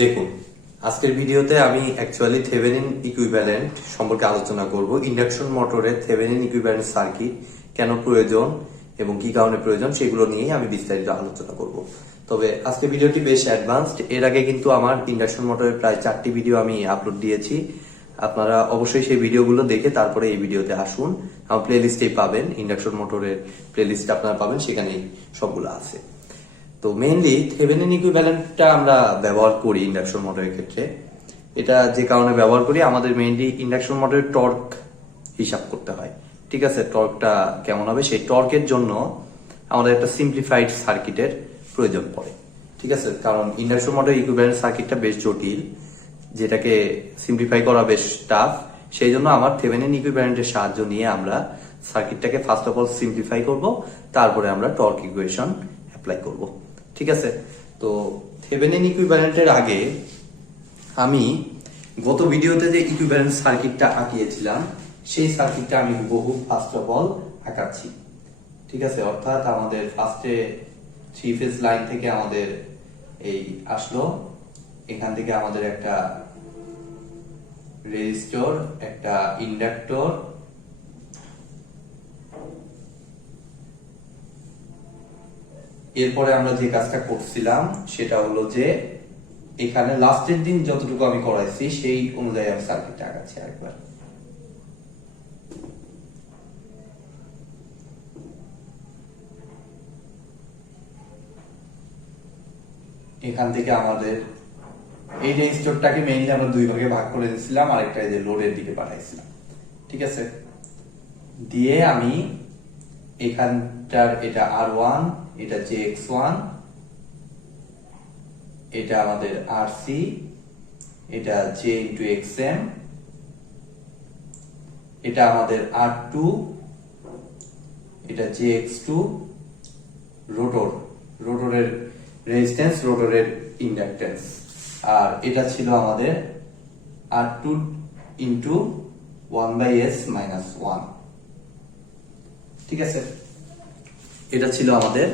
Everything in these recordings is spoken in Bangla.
দেখুন, আজকের ভিডিওতে আমি অ্যাকচুয়ালি থেভেনিন ইকুইভ্যালেন্ট সম্পর্কে আলোচনা করব। ইন্ডাকশন মোটরের থেভেনিন ইকুইভ্যালেন্ট সার্কিট কেন প্রয়োজন এবং কি কারণে প্রয়োজন সেগুলো নিয়েই আমি বিস্তারিত আলোচনা করব। তবে আজকে ভিডিওটি বেশ অ্যাডভান্সড। এর আগে কিন্তু আমার ইন্ডাকশন মোটরের প্রায় 4টি ভিডিও আমি আপলোড দিয়েছি। আপনারা অবশ্যই সেই ভিডিওগুলো দেখে তারপরে এই ভিডিওতে আসুন। আমার প্লেলিস্টেই পাবেন, ইন্ডাকশন মোটরের প্লেলিস্ট আপনারা পাবেন, সেখানেই সবগুলো আছে। তো মেইনলি থেভেনিন ইকুইভ্যালেন্টটা আমরা ব্যবহার করি ইন্ডাকশন মোটরের ক্ষেত্রে। এটা যে কারণে ব্যবহার করি, আমাদের মেইনলি ইন্ডাকশন মোটরের টর্ক হিসাব করতে হয়। ঠিক আছে, টর্কটা কেমন হবে সেই টর্কের জন্য আমাদের একটা সিম্পলিফাইড সার্কিটের প্রয়োজন পড়ে। ঠিক আছে, কারণ ইন্ডাকশন মোটরের ইকুইভ্যালেন্ট সার্কিটটা বেশ জটিল, যেটাকে সিম্পলিফাই করা বেশ টাফ। সেই জন্য আমার থেভেনিন ইকুইভ্যালেন্টের সাহায্য নিয়ে আমরা সার্কিটটাকে ফার্স্ট অফ অল সিম্পলিফাই করব, তারপরে আমরা টর্ক ইকুয়েশন অ্যাপ্লাই করব। ঠিক আছে, তো থেভেনিন ইকুইভ্যালেন্টের আগে আমি গত ভিডিওতে যে ইকুইভ্যালেন্ট সার্কিটটা আঁকিয়েছিলাম সেই সার্কিটটা আমি হুবহু ফার্স্ট অফ অল আঁকাচ্ছি। ঠিক আছে, অর্থাৎ আমাদের ফার্স্টে 3 ফেজ লাইন থেকে আমাদের এই আসলো, এখান থেকে আমাদের একটা রেজিস্টর, একটা ইন্ডাক্টর, এরপরে আমরা যে কাজটা করছিলাম সেটা হলো যে এখানে লাস্টের দিন যতটুকু আমি করাইছি সেই অনুযায়ী আমি সার্কিটটা আঁকাচ্ছি আরেকবার। এখান থেকে আমাদের এই রেজিস্টরটাকে মেইনলি আমরা দুই ভাগে ভাগ করে দিয়েছিলাম, আরেকটা যে লোডের দিকে পাঠাইছিলাম। ঠিক আছে, দিয়ে আমি এখানটার এটা R1, এটা JX1, এটা আমাদের RC, এটা J×XM, এটা আমাদের R2, এটা JX2, রোটরের রেজিস্ট্যান্স, রোটরের ইন্ডাকটেন্স, আর এটা ছিল আমাদের R2 ইন্টু 1/s-1। ঠিক আছে, এটা ছিল আমাদের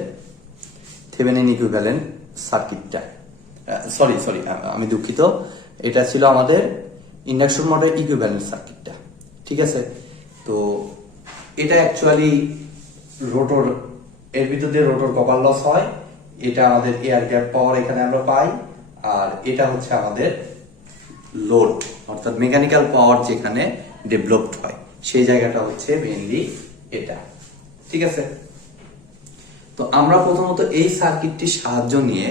থেভেনিন ইকুইভ্যালেন্ট সার্কিটটা। সরি আমি দুঃখিত, এটা ছিল আমাদের ইন্ডাকশন মোটরের ইকুইভ্যালেন্ট সার্কিটটা। ঠিক আছে, তো এটা অ্যাকচুয়ালি রোটর, এর ভিতর দিয়ে রোটর কপার লস হয়, এটা আমাদের এয়ার গ্যাপ পাওয়ার এখানে আমরা পাই, আর এটা হচ্ছে আমাদের লোড, অর্থাৎ মেকানিক্যাল পাওয়ার যেখানে ডেভেলপড হয় সেই জায়গাটা হচ্ছে মেইনলি এটা। ঠিক আছে, তো আমরা প্রথমত এই সার্কিটটির সাহায্য নিয়ে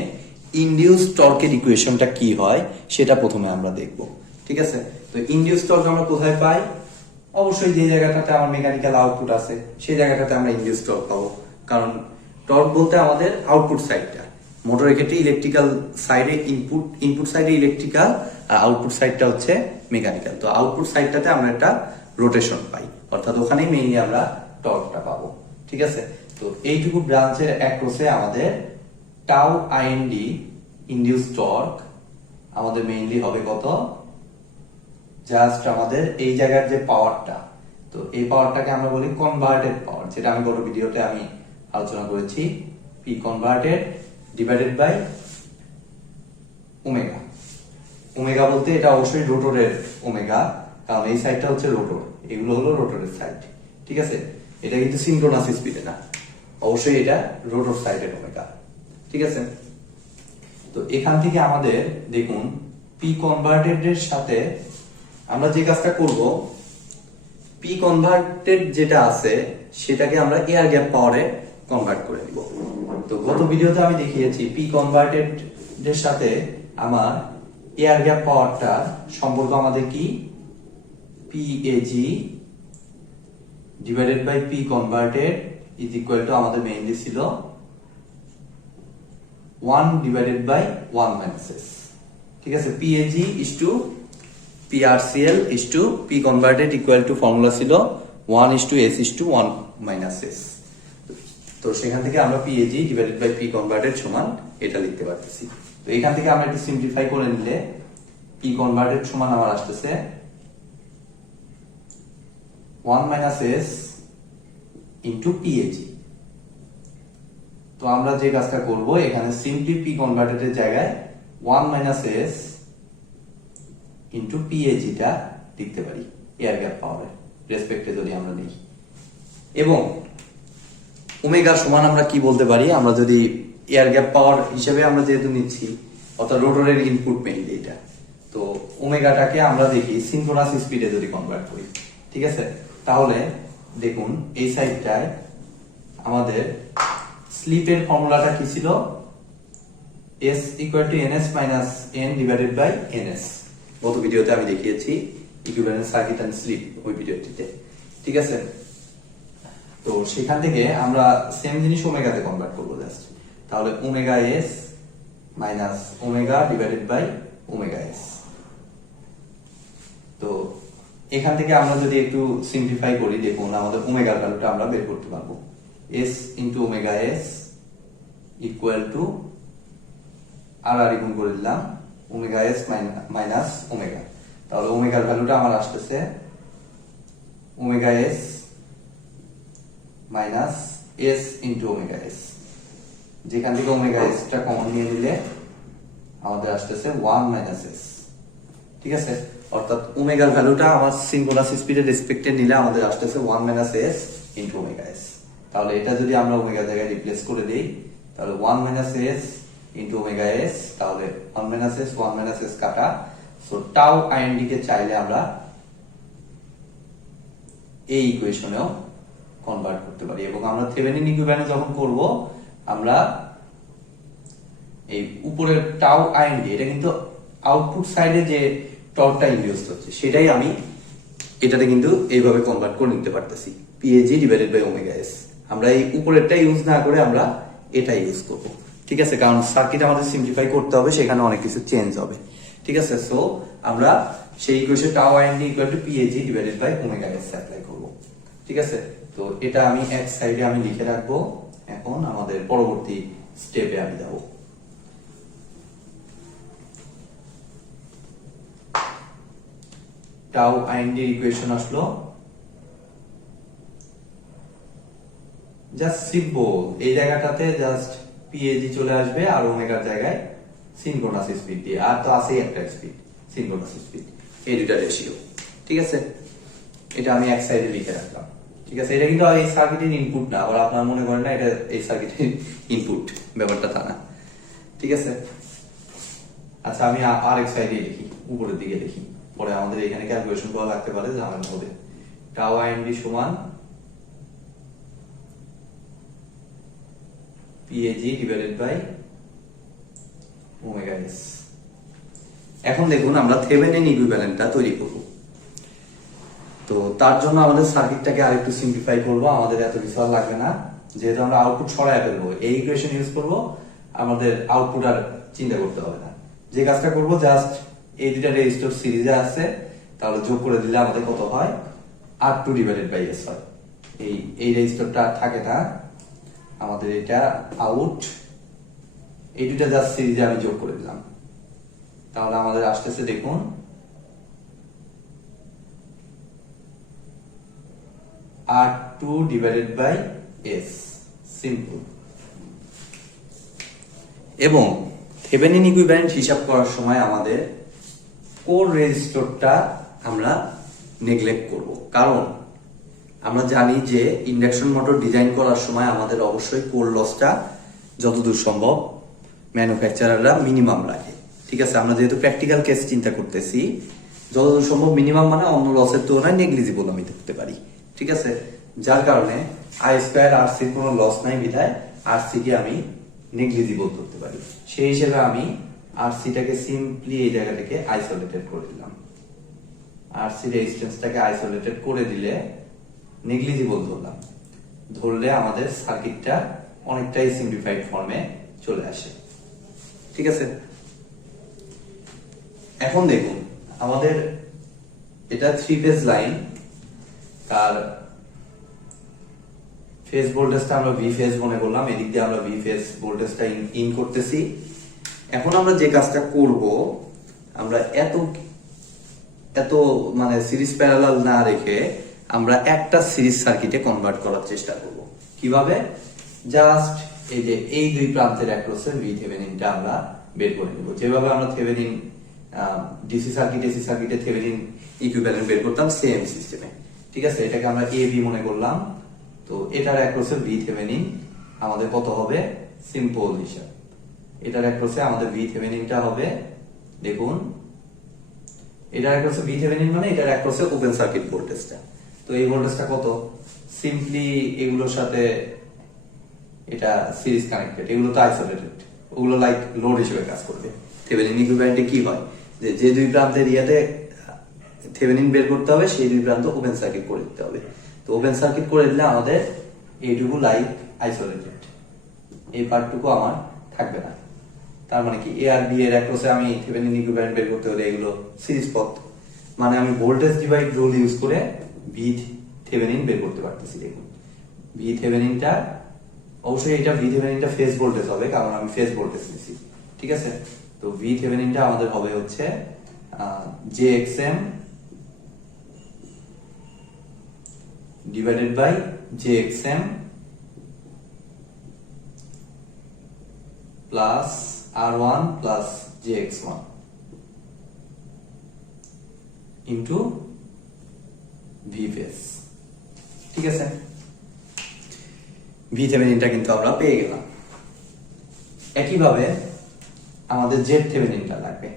ইনডিউস টর্কের ইকুয়েশনটা কি হয় সেটা প্রথমে আমরা দেখব। ঠিক আছে, তো ইনডিউস টর্ক আমরা কোথায় পাই? অবশ্যই যে জায়গাটাতে আমার মেকানিক্যাল আউটপুট আছে সেই জায়গাটাতে আমরা ইনডিউস টর্ক পাবো, কারণ টর্ক বলতে আমাদের আউটপুট সাইডটা, মোটরের ক্ষেত্রে ইলেকট্রিক্যাল সাইডে ইনপুট সাইডে ইলেকট্রিক্যাল আর আউটপুট সাইডটা হচ্ছে মেকানিক্যাল। তো আউটপুট সাইডটাতে আমরা একটা রোটেশন পাই, অর্থাৎ ওখানেই মেইনলি আমরা টর্কটা পাবো। ঠিক আছে, তো এইটুকু ব্রাঞ্চের অ্যাক্রসে আমাদের টাউ আইএনডি ইনডিউস টর্ক আমাদের মেইনলি হবে কত? জাস্ট আমাদের এই জায়গার যে পাওয়ারটা, তো এই পাওয়ারটাকে আমরা বলি কনভার্টেড পাওয়ার, যেটা আমি গত ভিডিওতে আমি আলোচনা করেছি। P converted divided by omega. Omega বলতে এটা অবশ্যই রোটরের ওমেগা, কারণ এই সাইডটা হচ্ছে রোটর, এগুলো হলো রোটরের সাইড। ঠিক আছে, এটা কিন্তু সিনক্রোনাস স্পিডে না, অবশ্যই এটা রোটর সাইডের ওমেগা। ঠিক আছে, তো এখান থেকে আমাদের দেখুন পি কনভার্টেড এর সাথে আমরা যে কাজটা করব, পি কনভার্টেড যেটা আছে সেটাকে আমরা এয়ার গ্যাপ পাওয়ারে কনভার্ট করে নিব। তো গত ভিডিওতে আমি দেখিয়েছি পি কনভার্টেড এর সাথে আমার এয়ার গ্যাপ পাওয়ারটা সম্পর্ক আমাদের কি? PAG divided by P converted is equal to আমাদের মেইনলি ছিল 1 ডিভাইডেড বাই 1 মাইনাস এস। ঠিক আছে, PAG is to PRCL is to P converted equal to formula ছিল 1 is to S is to 1 minus S। তো সেখান থেকে আমরা PAG divided by P converted সমান এটা লিখতে পারতেছি। তো এখান থেকে আমরা একটু সিম্পলিফাই করে নিলে P converted সমান আমার আসতেছে 1 minus S ইন্টু পিএজি। তো আমরা যে কাজটা করব, এখানে সিম্পলি পি কনভার্টেডের জায়গায় 1 মাইনাস এস ইন্টু পিএজিটা লিখতে পারি এয়ার গ্যাপ পাওয়ারের রেসপেক্টে যদি আমরা নিই। এবং ওমেগা সমান আমরা কি বলতে পারি, আমরা যদি এয়ার গ্যাপ পাওয়ার হিসেবে আমরা যেহেতু নিচ্ছি, অর্থাৎ রোটরের ইনপুট মেইনলি এটা, তো ওমেগাটাকে আমরা দেখি সিনক্রোনাস স্পিডে যদি কনভার্ট করি, ঠিক আছে? তাহলে দেখুন এই সাইডটায় আমাদের স্লিপের ফর্মুলাটা কি ছিল, s equal to ns minus n divided by ns। গত ভিডিওতে আমি দেখিয়েছি ইকুইভ্যালেন্ট সার্কিট এন্ড স্লিপ, ওই ভিডিওটিতে, ঠিক আছে? তো সেখান থেকে আমরা সেম জিনিস ওমেগাতে কনভার্ট করবো জাস্ট। তাহলে omega s minus omega divided by omega s। তো এখান থেকে আমরা যদি একটু সিম্পলিফাই করি, দেখুন আমাদের ওমেগার ভ্যালুটা আমরা বের করতে পারবো। s into omega s equal to আর গুণ করে দিলাম ওমেগা s মাইনাস ওমেগা। তাহলে ওমেগার ভ্যালুটা আমার আসতেছে omega s minus s into omega s। যেখান থেকে ওমেগা s টা কমন নিয়ে দিলে আমাদের আসতেছে 1 মাইনাস s, ঠিক আছে? অর্থাৎ ওমেগার ভ্যালুটা আমার সিনক্রোনাস স্পিডের রেসপেক্টে নিলে আমাদের আসতেছে 1 minus s into omega s। তাহলে এটা যদি আমরা ওমেগা জায়গায় রিপ্লেস করে দেই, তাহলে 1 minus s into omega s, তাহলে 1 মাইনাস s কাটা। সো টাউ আইএনডি কে চাইলে আমরা এই ইকুয়েশনেও কনভার্ট করতে পারি। এবং আমরা থেভেনিন ইকুইভ্যালেন্ট যখন করব, আমরা এই উপরের টাউ আইএনডি, এটা কিন্তু আউটপুট সাইডে যে টর্কটা ইনডিউস হচ্ছে সেটাই আমি এটাতে কিন্তু এইভাবে কনভার্ট করে নিতে পারতেছি, PAG divided by omega S. আমরা এই উপরেরটা ইউজ না করে আমরা এটা ইউজ করব, ঠিক আছে? কারণ সার্কিট আমাদের সিম্পলিফাই করতে হবে, সেখানে অনেক কিছু চেঞ্জ হবে, ঠিক আছে? সো আমরা সেই equation tau IND equal to PAG divided by omega S apply করব, ঠিক আছে? তো এটা আমি এক সাইডে আমি লিখে রাখবো। এখন আমাদের পরবর্তী স্টেপে আমি যাব। টাউ আইএনডি ইকুয়েশন আসলো, জাস্ট সিম্পল এই জায়গাটাতে জাস্ট পিএজি চলে আসবে আর ওমেগার জায়গায় সিনক্রোনাস স্পিড দিয়ে, আর তো আছেই একটা স্পিড সিনক্রোনাস স্পিড, এই দুইটা রেশিও, ঠিক আছে? এটা আমি এক সাইডে লিখে রাখলাম, ঠিক আছে? এটা কিন্তু এই সার্কিটের ইনপুট না, আবার আপনারা মনে করেন না এটা এই সার্কিটের ইনপুট, ব্যাপারটা তা না, ঠিক আছে? আচ্ছা আমি আরেক সাইডে লিখি, উপরের দিকে লিখি, পরে আমাদের এখানে ক্যালকুলেশন করা লাগতে পারে, ঝামেলা হবে। টাউ আইএনডি সমান PAG divided by omega S. এখন দেখুন আমরা থেভেনিন ইকুইভ্যালেন্টটা তৈরি করব। তো তার জন্য আমাদের সার্কিটটাকে আরেকটু সিম্পলিফাই করব, আমাদের এত কিছু আর লাগবে না, যেহেতু আমরা আউটপুট সরায় ফেলবো, এই ইকুয়েশন ইউজ করব, আমাদের আউটপুট আর চিন্তা করতে হবে না। যে কাজটা করব, জাস্ট এই দুইটা রেজিস্টর সিরিজে আছে, তাহলে যোগ করে দিলে আমাদের কত হয়, R2 ডিভাইডেড বাই S হয়। এই রেজিস্টরটা থাকে না, আমাদের এটা আউট, এই দুইটা জাস্ট সিরিজে আমি যোগ করে দিলাম, তাহলে আমাদের আসতেছে দেখুন R2 divided by S, simple. এবং থেভেনিন ইকুইভ্যালেন্ট হিসাব করার সময় আমাদের কোর রেজিস্টরটা আমরা নেগলেক্ট করব, কারণ আমরা জানি যে ইন্ডাকশন মোটর ডিজাইন করার সময় আমাদের অবশ্যই কোর লসটা যতদূর সম্ভব ম্যানুফ্যাকচারাররা মিনিমাম রাখে, ঠিক আছে? আমরা যেহেতু প্র্যাকটিক্যাল কেস চিন্তা করতেছি, যতদূর সম্ভব মিনিমাম মানে অন্য লসের তুলনায় নেগলিজিবল আমি দেখতে পারি, ঠিক আছে? যার কারণে আই স্কয়ার আরসির কোনো লস নাই বিধায় আরসি কে আমি নেগলিজিবল করতে পারি। সেই হিসেবে আমি আরসিটাকে সিম্পলি এই জায়গাটাকে আইসোলেটেড করে দিলাম। আরসি রেজিস্ট্যান্সটাকে আইসোলেটেড করে দিলে নেগলিজিবল ধরলাম, ধরলে আমাদের সার্কিটটা অনেকটাই সিম্পলিফাইড ফর্মে চলে আসে, ঠিক আছে? এখন দেখুন আমাদের এটা 3 ফেজ লাইন, তার ফেজ ভোল্টেজটা আমরা ভি ফেজ মনে করলাম, এদিক দিয়ে আমরা ভি ফেজ ভোল্টেজটা ইন করতেছি। এখন আমরা যে কাজটা করব, আমরা এত মানে সিরিজ প্যারালাল না রেখে আমরা একটা সিরিজ সার্কিটে কনভার্ট করার চেষ্টা করব। কিভাবে? জাস্ট এই যে এই দুই প্রান্তের অ্যাক্রসে ভিথেভেনিনটা আমরা বের করে নেব। যেভাবে আমরা থেভেনিন ডিসি সার্কিট এসি সার্কিটে থেভেনিন ইকুইভ্যালেন্ট বের করতাম, সেম সিস্টেমে। ঠিক আছে, এটাকে আমরা এ বি মনে করলাম। তো এটার অ্যাক্রসে ভিথেভেনিন আমাদের কত হবে? সিম্পল হিসাব, এটার অ্যাক্রসে আমাদের ভিথেভেনিনটা হবে, দেখুন এটার অ্যাক্রসে ভিথেভেনিন মানে এটার অ্যাক্রসে ওপেন সার্কিট ভোল্টেজটা। তো এই ভোল্টেজটা কত? সিম্পলি এগুলোর সাথে এটা সিরিজ কানেক্টেড, এগুলো তো আইসোলেটেড, ওগুলো লাইক লোড হিসেবে কাজ করবে। থেভেনিন ইকুইভ্যালেন্টে কি হয় যে দুই প্রান্তের ইয়াতে থেভেনিন বের করতে হবে, সেই দুই প্রান্ত ওপেন সার্কিট করে দিতে হবে। তো ওপেন সার্কিট করে দিলে আমাদের এইটুকু লাইক আইসোলেটেড, এই পার্টটুকু আমার থাকবে না। তার মানে কি, এ আর বি এর অ্যাক্রসে আমি থেভেনিন ইকুইভ্যালেন্ট বের করতে হলে এগুলো সিরিজ পথ, মানে আমি ভোল্টেজ ডিভাইড রুল ইউজ করে ভি থেভেনিন বের করতে পারতেছি। দেখুন ভি থেভেনিনটা অবশ্যই এটা ভি থেভেনিনটা ফেজ ভোল্টেজ হবে, কারণ আমি ফেজ ভোল্টেজ নিছি। ঠিক আছে, তো ভি থেভেনিনটা আমাদের হবে হচ্ছে J X M divided by J X M plus R one plus J X one into V phase. ঠিক আছে, ভি থেভেনিনটা কিন্তু আমরা পেয়ে গেলাম। একইভাবে আমাদের জেড থেভেনিনটা লাগবে।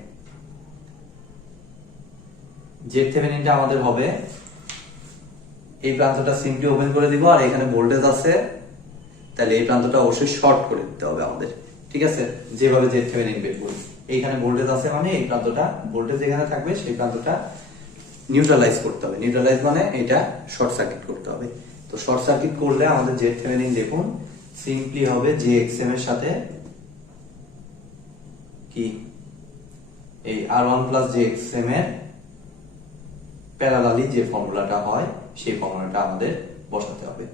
জেড থেভেনিনটা আমাদের হবে, এই প্রান্তটা সিম্পলি ওপেন করে দিব, আর এখানে ভোল্টেজ আছে, তাহলে এই প্রান্তটা অবশ্যই শর্ট করে দিতে হবে আমাদের। ঠিক আছে, যেভাবে জেড থেভেনিন বের করি, এইখানে ভোল্টেজ আছে মানে এই প্রান্তটা ভোল্টেজ যেখানে থাকবে সেই প্রান্তটা নিউট্রালাইজ করতে হবে। নিউট্রালাইজ মানে এটা শর্ট সার্কিট করতে হবে। তো শর্ট সার্কিট করলে আমাদের জেড থেভেনিন দেখুন সিম্পলি হবে জে এক্স এম এর সাথে কি এই R one plus J X M এর প্যারালালি যে ফর্মুলাটা হয় সেই ফর্মুলাটা আমাদের বসাতে হবে,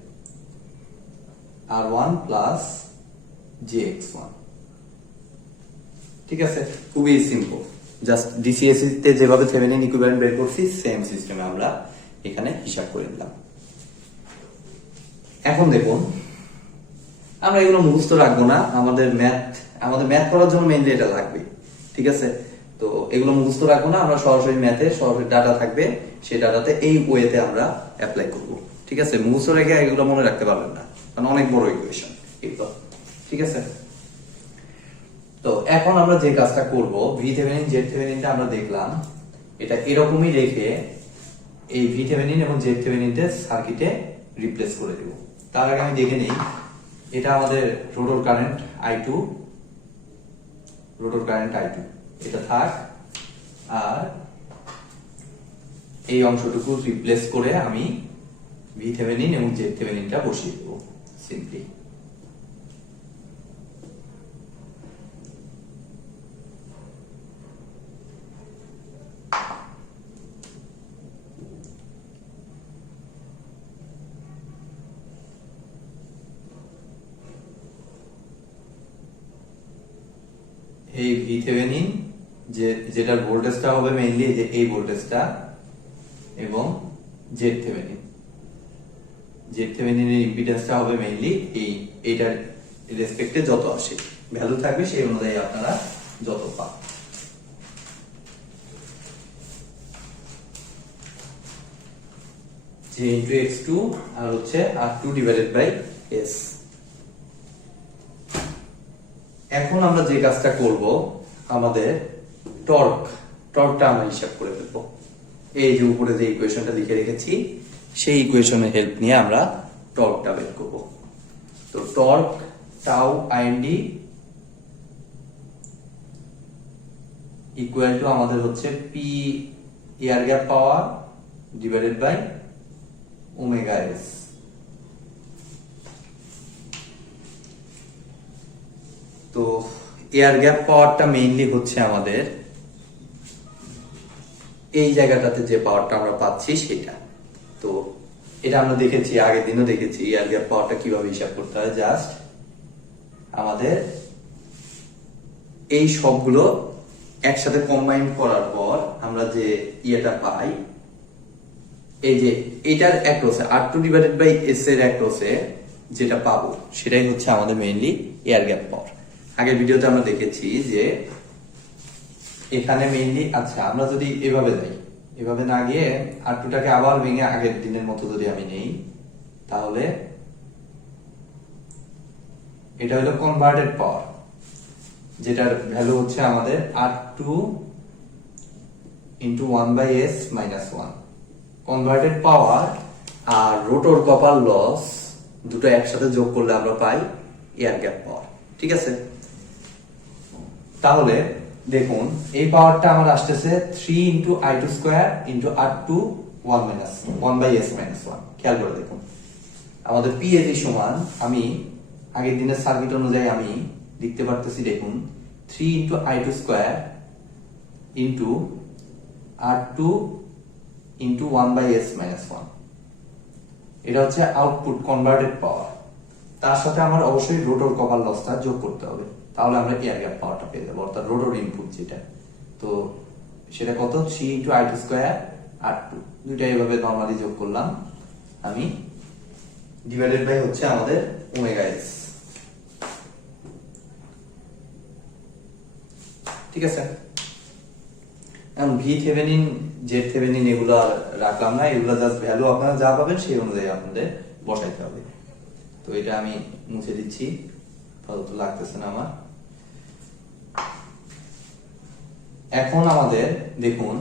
R one plus J X one. ঠিক আছে, খুবই সিম্পল, জাস্ট ডিসিএসি তে যেভাবে থেভেনিন ইকুইভ্যালেন্ট বের করছি সেম সিস্টেমে আমরা এখানে হিসাব করে দিলাম। এখন দেখুন, আমরা এগুলো মুখস্থ রাখবো না, আমাদের ম্যাথ করার জন্য মেইনলি এটা লাগবে। ঠিক আছে, তো এগুলো মুখস্থ রাখবো না, আমরা সরাসরি ম্যাথে সরাসরি ডাটা থাকবে, সেই ডাটাতে এই ওয়েতে আমরা অ্যাপ্লাই করব। ঠিক আছে, মুখস্থ রেখে এগুলো মনে রাখতে পারবেন না, কারণ অনেক বড় ইকুয়েশন এগুলো। ঠিক আছে, তো এখন আমরা যে কাজটা করব, ভি থেভেনিন জেড থেভেনিনটা আমরা দেখলাম, এটা এরকমই রেখে এই ভি থেভেনিন এবং জেড থেভেনিনটা সার্কিটে রিপ্লেস করে দেব। তার আগে আমি দেখে নেই, এটা আমাদের রোটর কারেন্ট I2, এটা থাক, আর এই অংশটুকু রিপ্লেস করে আমি ভি থেভেনিন এবং জেড থেভেনিনটা বসিয়ে দেব সিম্পলি। এই ভি থেভেনিন যেটার ভোল্টেজটা হবে মেইনলি যে এই ভোল্টেজটা, এবং জেড থেভেনিনের ইম্পিডেন্সটা হবে মেইনলি এইটার রেসপেক্টে যত আসে ভ্যালু থাকবে সেই অনুযায়ী আপনারা যত পান। J into X2 আর হচ্ছে R2 divided by S। এখন আমরা যে কাজটা করব, আমাদের টর্কটা আমরা হিসাব করে ফেলবো। এই যে উপরে যে ইকুয়েশনটা লিখে রেখেছি সেই ইকুয়েশনের হেল্প নিয়ে আমরা টর্কটা বের করব। তো torque tau IND equal to আমাদের হচ্ছে P air gap power divided by omega S. তো এয়ার গ্যাপ পাওয়ারটা মেইনলি হচ্ছে আমাদের এই জায়গাটাতে যে পাওয়ারটা আমরা পাচ্ছি সেটা। তো এটা আমরা দেখেছি, আগের দিনও দেখেছি এয়ার গ্যাপ পাওয়ারটা কিভাবে হিসাব করতে হয়। জাস্ট আমাদের এই সবগুলো একসাথে কম্বাইন করার পর আমরা যে ইয়েটা পাই, এই যে এটার অ্যাক্রসে R2 ডিভাইডেড বাই S এর অ্যাক্রসে যেটা পাবো সেটাই হচ্ছে আমাদের মেইনলি এয়ার গ্যাপ পাওয়ার। আগের ভিডিওতে আমরা দেখেছি যে এখানে মেইনলি, আচ্ছা আমরা যদি এভাবে যাই, এভাবে না গিয়ে R2টাকে আবার ভেঙে আগের দিনের মতো যদি আমি নেই, তাহলে এটা হলো কনভার্টেড পাওয়ার, যেটার ভ্যালু হচ্ছে আমাদের R2 into 1/s minus 1। Converted power আর রোটর কপার লস দুটো একসাথে যোগ করলে আমরা পাই এয়ার গ্যাপ পাওয়ার। ঠিক আছে, তাহলে দেখুন এই পাওয়ারটা আমার আসতেছে 3 into I2 square into R2 1/s minus 1। খেয়াল করে দেখুন আমাদের PAG সমান, আমি আগের দিনের সার্কিট অনুযায়ী আমি লিখতে পারতেছি, দেখুন 3 into I2 square into R2 into 1/s minus 1। এটা হচ্ছে আউটপুট কনভার্টেড পাওয়ার। তার সাথে আমার অবশ্যই রোটর কপার লসটা যোগ করতে হবে, তাহলে আমরা এয়ার গ্যাপ পাওয়ারটা পেয়ে যাবো, অর্থাৎ রোটর ইনপুট যেটা। তো সেটা কত, 3 ইন্টু I2 স্কোয়ার R2, দুইটা এইভাবে নর্মালি যোগ করলাম আমি, ডিভাইডেড বাই হচ্ছে আমাদের ওমেগা এস। ঠিক আছে, এখন ভি থেভেনিন, জেড থেভেনিন এগুলো আর রাখলাম না, এগুলো জাস্ট ভ্যালু আপনারা যা পাবেন সেই অনুযায়ী আপনাদের বসাইতে হবে। তো এটা আমি মুছে দিচ্ছি, আপাতত লাগতেছে না আমার। এখন আমাদের দেখুন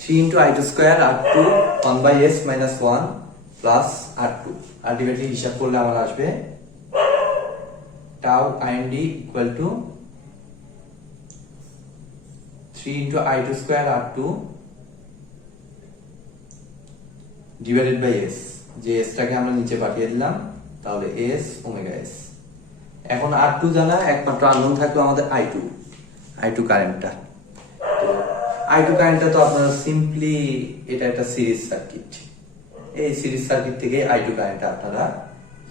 3 into I2 square R2 1/s minus 1 plus R2, ultimately হিসাব করলে আমার আসবে tau IND equal to 3 into I2 square R2 divided by s, যে s টাকে আমরা নিচে পাঠিয়ে দিলাম, তাহলে s ওমেগা s। এখন R2 জানা, একমাত্র আননোন থাকলো আমাদের I2 কারেন্টটা। তো I2 কারেন্টটা তো আপনারা সিম্পলি, এটা একটা সিরিজ সার্কিট, এই সিরিজ সার্কিট থেকে I2 কারেন্টটা আপনারা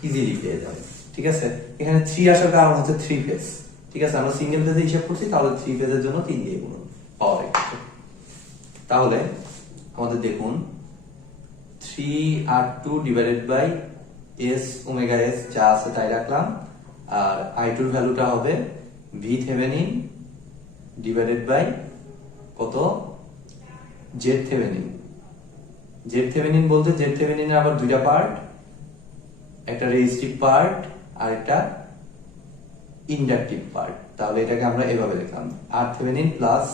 ইজিলি পেয়ে যাবেন। ঠিক আছে, এখানে 3 আসার কারণ হচ্ছে 3 ফেজ। ঠিক আছে, আমরা সিঙ্গেল ফেজে হিসাব করছি, তাহলে 3 ফেজের জন্য 3 দিয়ে গুণ পাওয়ার। তাহলে আমাদের দেখুন 3R2 divided by s omega s যা আছে তাই রাখলাম, আর I2 এর ভ্যালুটা হবে V থেভেনিন ডিভাইডেড বাই কত, Z থেভেনিন। Z থেভেনিন বলতে Z থেভেনিনের আবার দুইটা পার্ট, একটা রেজিস্টিভ পার্ট আর একটা ইন্ডাকটিভ পার্ট। তাহলে এটাকে আমরা এভাবে লিখলাম R Thevenin plus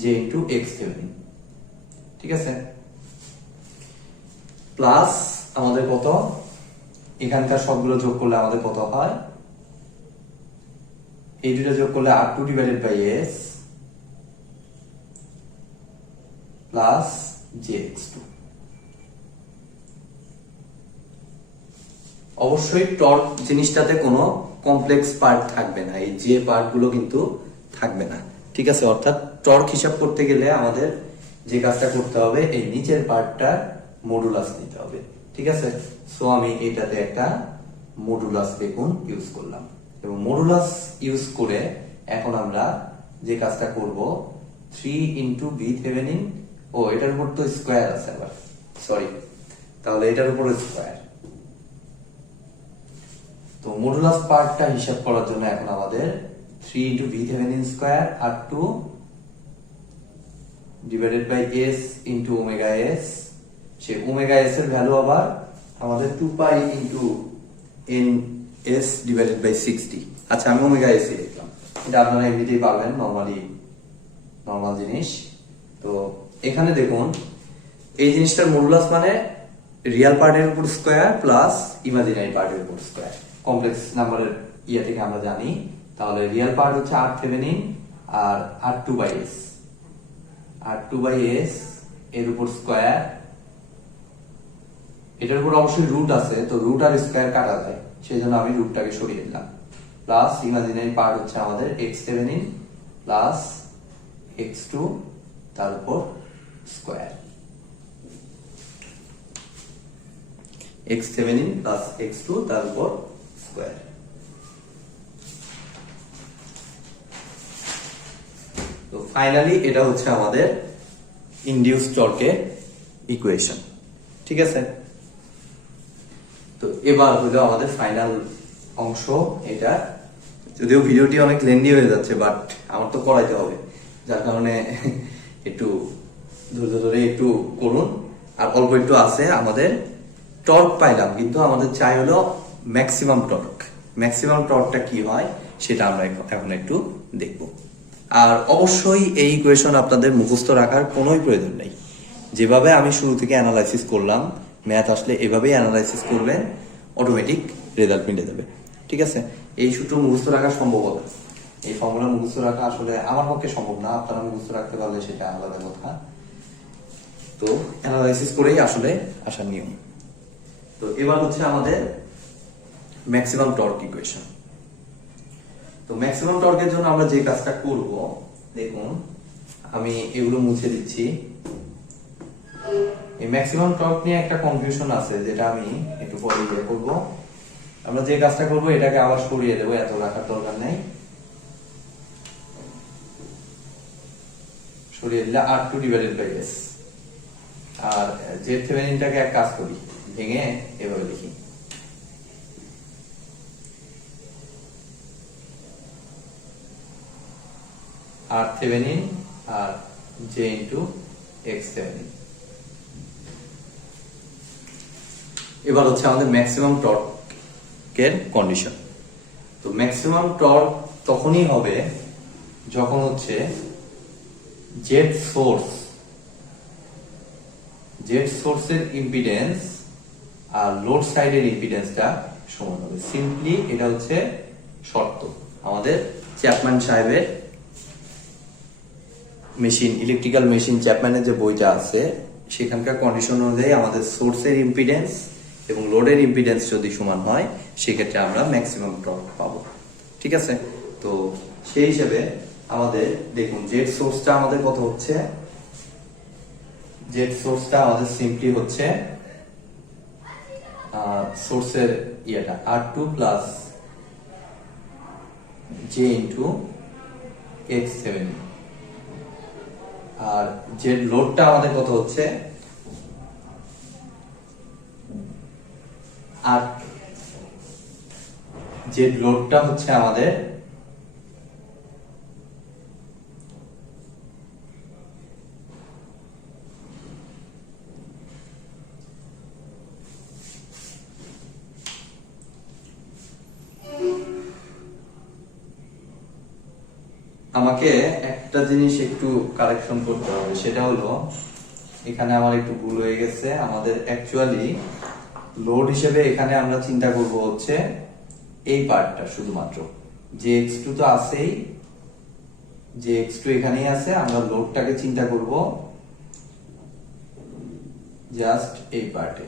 J into X Thevenin. ঠিক আছে, প্লাস আমাদের কত, এখানকার সবগুলো যোগ করলে আমাদের কত হয়, এই দুটো যোগ করলে R2 divided by s plus jx2। অবশ্যই টর্ক জিনিসটাতে কোনো কমপ্লেক্স পার্ট থাকবে না, এই যে পার্ট গুলো কিন্তু থাকবে না। ঠিক আছে, অর্থাৎ টর্ক হিসাব করতে গেলে আমাদের যে কাজটা করতে হবে, এই নিচের পার্টটার মডুলাস নিতে হবে। ঠিক আছে, সো আমি এটাতে একটা মডুলাস বেগুন ইউজ করলাম, এবং মডুলাস ইউজ করে এখন আমরা যে কাজটা করব, 3 ইন্টু বি থেভেনিন, ও এটার উপর তো স্কোয়ার আছে আবার, সরি, তাহলে এটার উপর স্কোয়ার। তো মডুলাস পার্টটা হিসাব করার জন্য এখন আমাদের 3 into B Thevenin square R2 divided by s into omega s, সে ওমেগা s এর ভ্যালু আবার আমাদের 2 pi into n s divided by 60। আচ্ছা, আমি ওমেগা s এ লিখলাম, এটা আপনারা এমনিতেই পারবেন, নরমাল জিনিস। তো এখানে দেখুন এই জিনিসটার মডুলাস মানে রিয়াল পার্টের উপর স্কোয়ার প্লাস ইমাজিনারি পার্টের উপর স্কোয়ার, কমপ্লেক্স নাম্বারের ইয়ে থেকে আমরা জানি। তাহলে রিয়াল পার্ট হচ্ছে R থেভেনিন আর R2 বাই s এর উপর স্কোয়ার, এটার উপর অবশ্যই রুট আছে, তো রুট আর স্কোয়ার কাটা যায়, সেই জন্য আমি রুটটাকে সরিয়ে দিলাম, প্লাস ইমাজিনারি পার্ট হচ্ছে আমাদের x থেভেনিন প্লাস x2 তার উপর square, x Thevenin plus x2 তার উপর স্কোয়ার। তো ফাইনালি এটা হচ্ছে আমাদের ইনডিউস টর্কের ইকুয়েশন। ঠিক আছে, তো এবার হলো আমাদের ফাইনাল অংশ। এটা যদিও ভিডিওটি অনেক লেন্দি হয়ে যাচ্ছে, বাট আমার তো করাইতে হবে, যার কারণে একটু ধৈর্য ধরে একটু করুন। আর অল্প একটু আছে, আমাদের টর্ক পাইলাম, কিন্তু আমাদের চাই হলো ম্যাক্সিমাম টর্ক। ম্যাক্সিমাম টর্কটা কি হয় সেটা আমরা এখন একটু দেখব। আর অবশ্যই এই ইকুয়েশন আপনাদের মুখস্থ রাখার কোনোই প্রয়োজন নেই। যেভাবে আমি শুরু থেকে অ্যানালাইসিস করলাম, ম্যাথ আসলে এভাবেই অ্যানালাইসিস করবেন, অটোমেটিক রেজাল্ট মিলে যাবে। ঠিক আছে, এই সূত্র মুখস্থ রাখা সম্ভব হবে, এই ফর্মুলা মুখস্থ রাখা আসলে আমার পক্ষে সম্ভব না, আপনারা মুখস্থ রাখতে পারলে সেটা আলাদা কথা। তো অ্যানালাইসিস করেই আসলে আসার নিয়ম। তো এবার হচ্ছে আমাদের ম্যাক্সিমাম টর্ক ইকুয়েশন। তো ম্যাক্সিমাম টর্কের জন্য আমরা যে কাজটা করব, দেখুন আমি এগুলো মুছে দিচ্ছি। এই ম্যাক্সিমাম টর্ক নিয়ে একটা কনফিউশন আছে, যেটা আমি একটু পরে ইয়ে করব। আমরা যে কাজটা করব, এটাকে আবার সরিয়ে দেবো, এত রাখার দরকার নেই। সরিয়ে দিলে R2 ডিভাইডেড বাই S। আর জেড থেভেনিনটাকে এক কাজ করি, ভেঙে এভাবে লিখি। R থেভেনিন আর J ইন্টু এক্স থেভেনিন। এবার হচ্ছে আমাদের ম্যাক্সিমাম টর্কের কন্ডিশন। তো ম্যাক্সিমাম টর্ক তখনই হবে যখন হচ্ছে জেড সোর্সের ইম্পিডেন্স আর লোড সাইডের ইম্পিডেন্সটা সমান হবে। সিম্পলি এটা হচ্ছে শর্ত। আমাদের চ্যাপম্যান সাহেবের মেশিন, ইলেকট্রিক্যাল মেশিন চ্যাপম্যানের যে বইটা আছে, সেখানকার কন্ডিশন অনুযায়ী আমাদের সোর্সের ইম্পিডেন্স এবং লোডের ইম্পিডেন্স যদি সমান হয়, সেক্ষেত্রে আমরা ম্যাক্সিমাম টর্ক পাবো। ঠিক আছে, তো সেই হিসেবে আমাদের দেখুন জেড সোর্সটা আমাদের কত হচ্ছে, জেড সোর্সটা আমাদের সিম্পলি হচ্ছে সোর্সের ইয়েটা R2 plus J into X Thevenin. আর জেড লোডটা আমাদের কত হচ্ছে আর জেড লোডটা হচ্ছে আমাদের আমাকে একটা জিনিস একটু কারেকশন করতে হবে, সেটা হলো এখানে আমার একটু ভুল হয়ে গেছে। আমাদের অ্যাকচুয়ালি লোড হিসেবে এখানে আমরা চিন্তা করব হচ্ছে এই পার্টটা শুধুমাত্র, যে x2 তো আছেই, যে x2 এখানেই আছে, আমরা লোডটাকে চিন্তা করব জাস্ট এই পার্টে।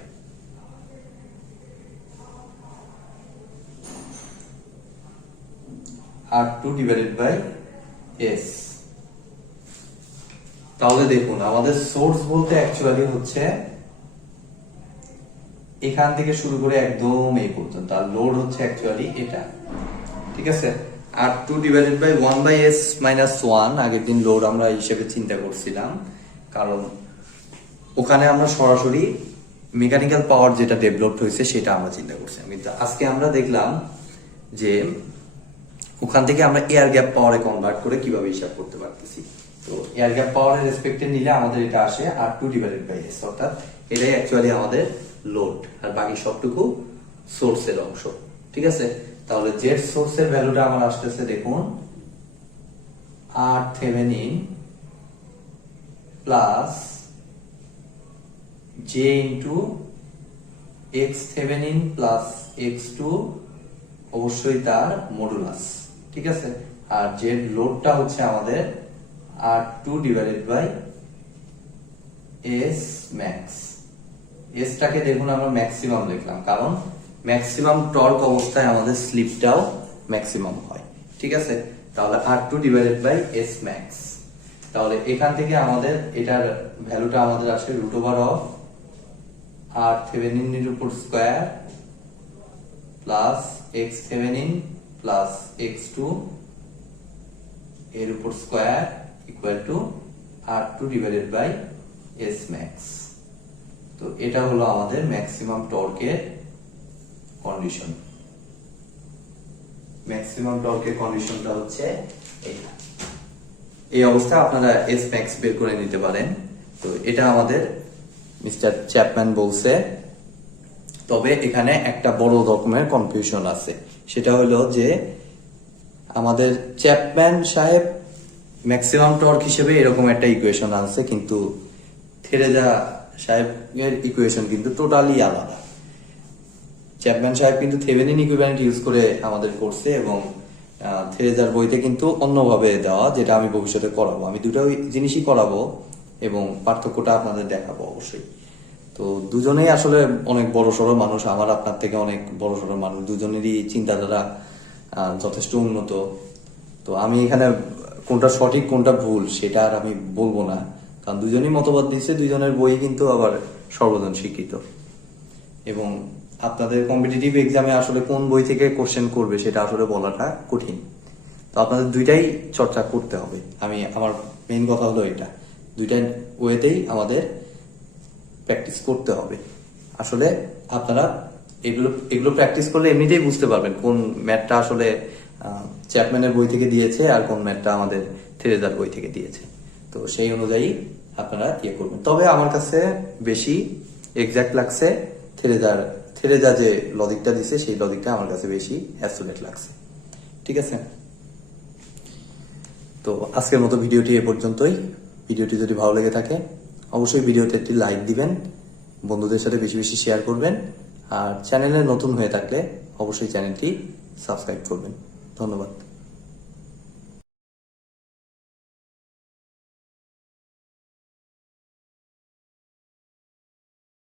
R2 divided by S। তাহলে দেখুন আমাদের সোর্স বলতে অ্যাকচুয়ালি হচ্ছে এখান থেকে শুরু করে একদম এই পর্যন্ত, আর লোড হচ্ছে অ্যাকচুয়ালি এটা। ঠিক আছে, R2 divided by 1 by S minus 1 আগের দিন লোড আমরা হিসেবে চিন্তা করছিলাম, কারণ ওখানে আমরা সরাসরি মেকানিক্যাল পাওয়ার যেটা ডেভেলপ হয়েছে সেটা আমরা চিন্তা করছি। কিন্তু আজকে আমরা দেখলাম যে ওখান থেকে আমরা এয়ার গ্যাপ পাওয়ারে কনভার্ট করে কিভাবে হিসাব করতে পারতেছি। তো এয়ার গ্যাপ পাওয়ারের রেসপেক্টে নিলে আমাদের এটা আসে R2 ডিভাইডেড বাই S, অর্থাৎ এটাই অ্যাকচুয়ালি আমাদের লোড, আর বাকি সবটুকু সোর্সের অংশ। ঠিক আছে, তাহলে জেড সোর্সের ভ্যালুটা আমার আসতেছে দেখুন R Thevenin plus J into X Thevenin plus x2, অবশ্যই তার মডুলাস। ঠিক আছে, আর জেড লোডটা হচ্ছে আমাদের R2 divided by S max. এসটাকে দেখুন আমরা ম্যাক্সিমাম লিখলাম, কারণ ম্যাক্সিমাম টর্ক অবস্থায় আমাদের স্লিপটাও ম্যাক্সিমাম হয়। ঠিক আছে, তাহলে R2 divided by S max. তাহলে এখান থেকে আমাদের এটার ভ্যালুটা আমাদের আসে root over of R Thevenin এর উপর square plus x Thevenin plus x2 এর উপর square equal to R2 divided by S max. তো এটা হলো আমাদের ম্যাক্সিমাম টর্কের কন্ডিশন। ম্যাক্সিমাম টর্কের কন্ডিশনটা হচ্ছে এইটা। এই অবস্থায় আপনারা এস ম্যাক্স বের করে নিতে পারেন। তো এটা আমাদের মিস্টার চ্যাপম্যান বলছে। তবে এখানে একটা বড় রকমের কনফিউশন আছে, সেটা হলো যে আমাদের চ্যাপম্যান সাহেব ম্যাক্সিমাম টর্ক হিসেবে এরকম একটা ইকুয়েশন আছে, কিন্তু থেরেজা সাহেবের ইকুয়েশন কিন্তু টোটালি আলাদা। চ্যাপম্যান সাহেব কিন্তু থেভেনিন ইকুইভ্যালেন্ট ইউজ করে আমাদের করছে, এবং থেরেজার বইতে কিন্তু অন্যভাবে দেওয়া, যেটা আমি ভবিষ্যতে করাবো। আমি দুটো জিনিসই করাবো এবং পার্থক্যটা আপনাদের দেখাবো অবশ্যই। তো দুজনেই আসলে অনেক বড় সড়ো মানুষ, আমার আপনার থেকে অনেক বড় সড়ো মানুষ, দুজনেরই চিন্তাধারা যথেষ্ট উন্নত। তো আমি এখানে কোনটা সঠিক কোনটা ভুল সেটা আর আমি বলবো না, কারণ দুজনেই মতবাদ দিচ্ছে, দুজনের বই কিন্তু আবার সর্বজন স্বীকৃত। এবং আপনাদের কম্পিটিটিভ এক্সামে আসলে কোন বই থেকে কোশ্চেন করবে সেটা আসলে বলাটা কঠিন। তো আপনাদের দুইটাই চর্চা করতে হবে। আমার মেইন কথা হলো এটা, দুইটা ওয়েতেই আমাদের প্র্যাকটিস করতে হবে। আসলে আপনারা এগুলো প্র্যাকটিস করলে এমনিতেই বুঝতে পারবেন কোন ম্যাথটা আসলে চ্যাপম্যানের বই থেকে দিয়েছে আর কোন ম্যাথটা আমাদের থেরেজার বই থেকে দিয়েছে। তো সেই অনুযায়ী আপনারা ইয়ে করবেন। তবে আমার কাছে বেশি এক্সাক্ট লাগছে থেরেজা যে লজিকটা দিছে সেই লজিকটা আমার কাছে বেশি অ্যাবসোলিউট লাগছে। ঠিক আছে, তো আজকের মতো ভিডিওটি এ পর্যন্তই। ভিডিওটি যদি ভালো লেগে থাকে অবশ্যই ভিডিওতে একটি লাইক দিবেন, বন্ধুদের সাথে বেশি বেশি শেয়ার করবেন, আর চ্যানেলে নতুন হয়ে থাকলে অবশ্যই চ্যানেলটি সাবস্ক্রাইব করবেন। ধন্যবাদ।